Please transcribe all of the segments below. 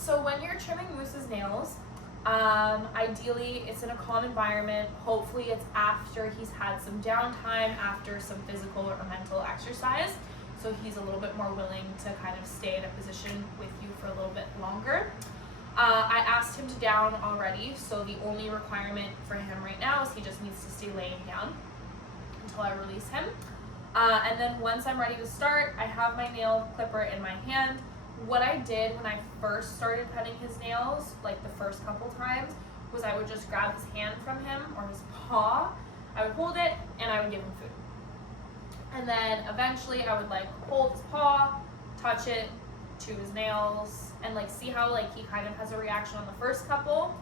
So when you're trimming Moose's nails, ideally it's in a calm environment. Hopefully it's after he's had some downtime, after some physical or mental exercise, so he's a little bit more willing to kind of stay in a position with you for a little bit longer. I asked him to down already, so the only requirement for him right now is he just needs to stay laying down until I release him. And then once I'm ready to start, I have my nail clipper in my hand. What I did when I first started cutting his nails, like the first couple times, was I would just grab his hand from him or his paw, I would hold it, and I would give him food. And then eventually I would like hold his paw, touch it to his nails, and like see how like he kind of has a reaction on the first couple.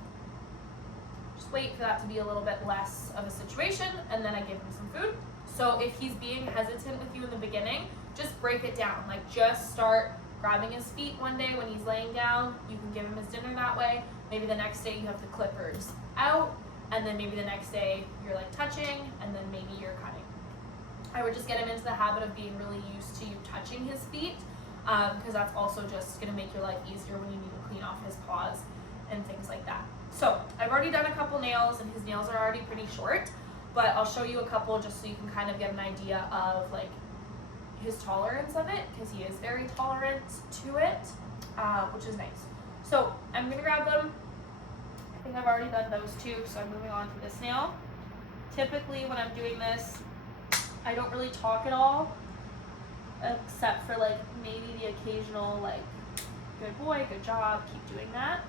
Just wait for that to be a little bit less of a situation, and then I give him some food. So if he's being hesitant with you in the beginning, just break it down. Like just start grabbing his feet one day when he's laying down. You can give him his dinner that way. Maybe the next day you have the clippers out, and then maybe the next day you're like touching, and then maybe you're cutting. I would just get him into the habit of being really used to you touching his feet, because that's also just going to make your life easier when you need to clean off his paws and things like that. So I've already done a couple nails, and his nails are already pretty short, but I'll show you a couple just so you can kind of get an idea of like his tolerance of it, because he is very tolerant to it, which is nice. So I'm going to grab them. I think I've already done those two, so I'm moving on to this nail. Typically when I'm doing this, I don't really talk at all, except for like maybe the occasional like, good boy, good job, keep doing that.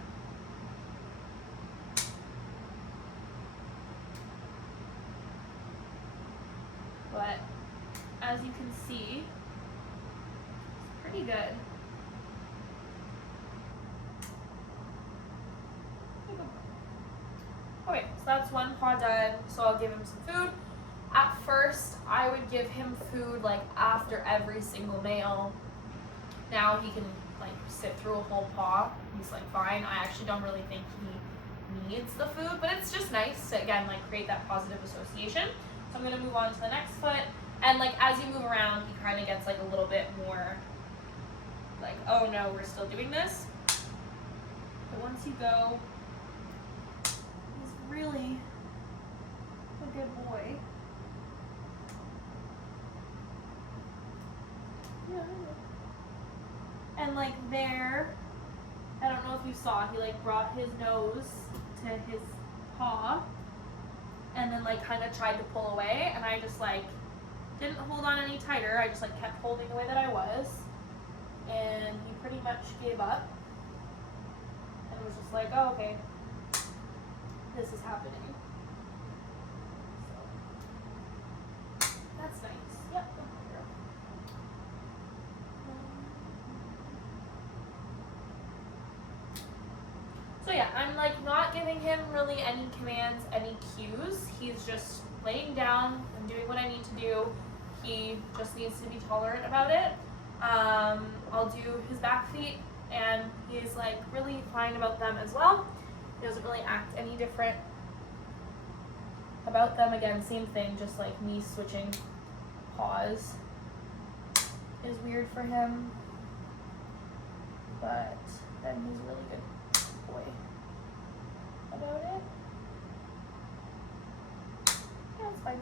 But as you can see, it's pretty good. Okay, so that's one paw done, so I'll give him some food. At first, I would give him food like after every single nail. Now he can like sit through a whole paw. He's like fine. I actually don't really think he needs the food, but it's just nice to again like create that positive association. So I'm gonna move on to the next foot, and like as you move around, he kind of gets like a little bit more like, oh no, we're still doing this. But once you go, he's really a good boy. Yeah. And like there, I don't know if you saw, he like brought his nose to his paw and then like kind of tried to pull away, and I just like didn't hold on any tighter. I just like kept holding the way that I was, and he pretty much gave up and was just like, oh, okay, this is happening. So that's nice. Yep. So yeah, I'm like not giving him really any commands, any cues. He's just laying down and doing what I need to do. He just needs to be tolerant about it. I'll do his back feet, and he's like really fine about them as well. He doesn't really act any different about them. Again, same thing, just like me switching paws is weird for him, but then he's a really good boy about it. Yeah, it's fine.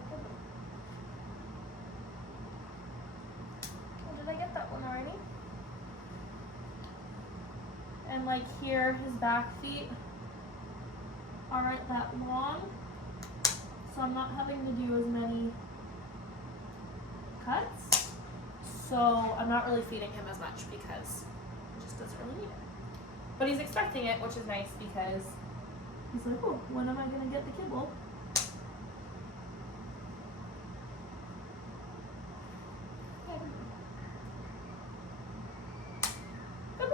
Well, did I get that one already? And like here, his back feet aren't that long, so I'm not having to do as many cuts. So I'm not really feeding him as much because he just doesn't really need it. But he's expecting it, which is nice because he's like, oh, when am I going to get the kibble?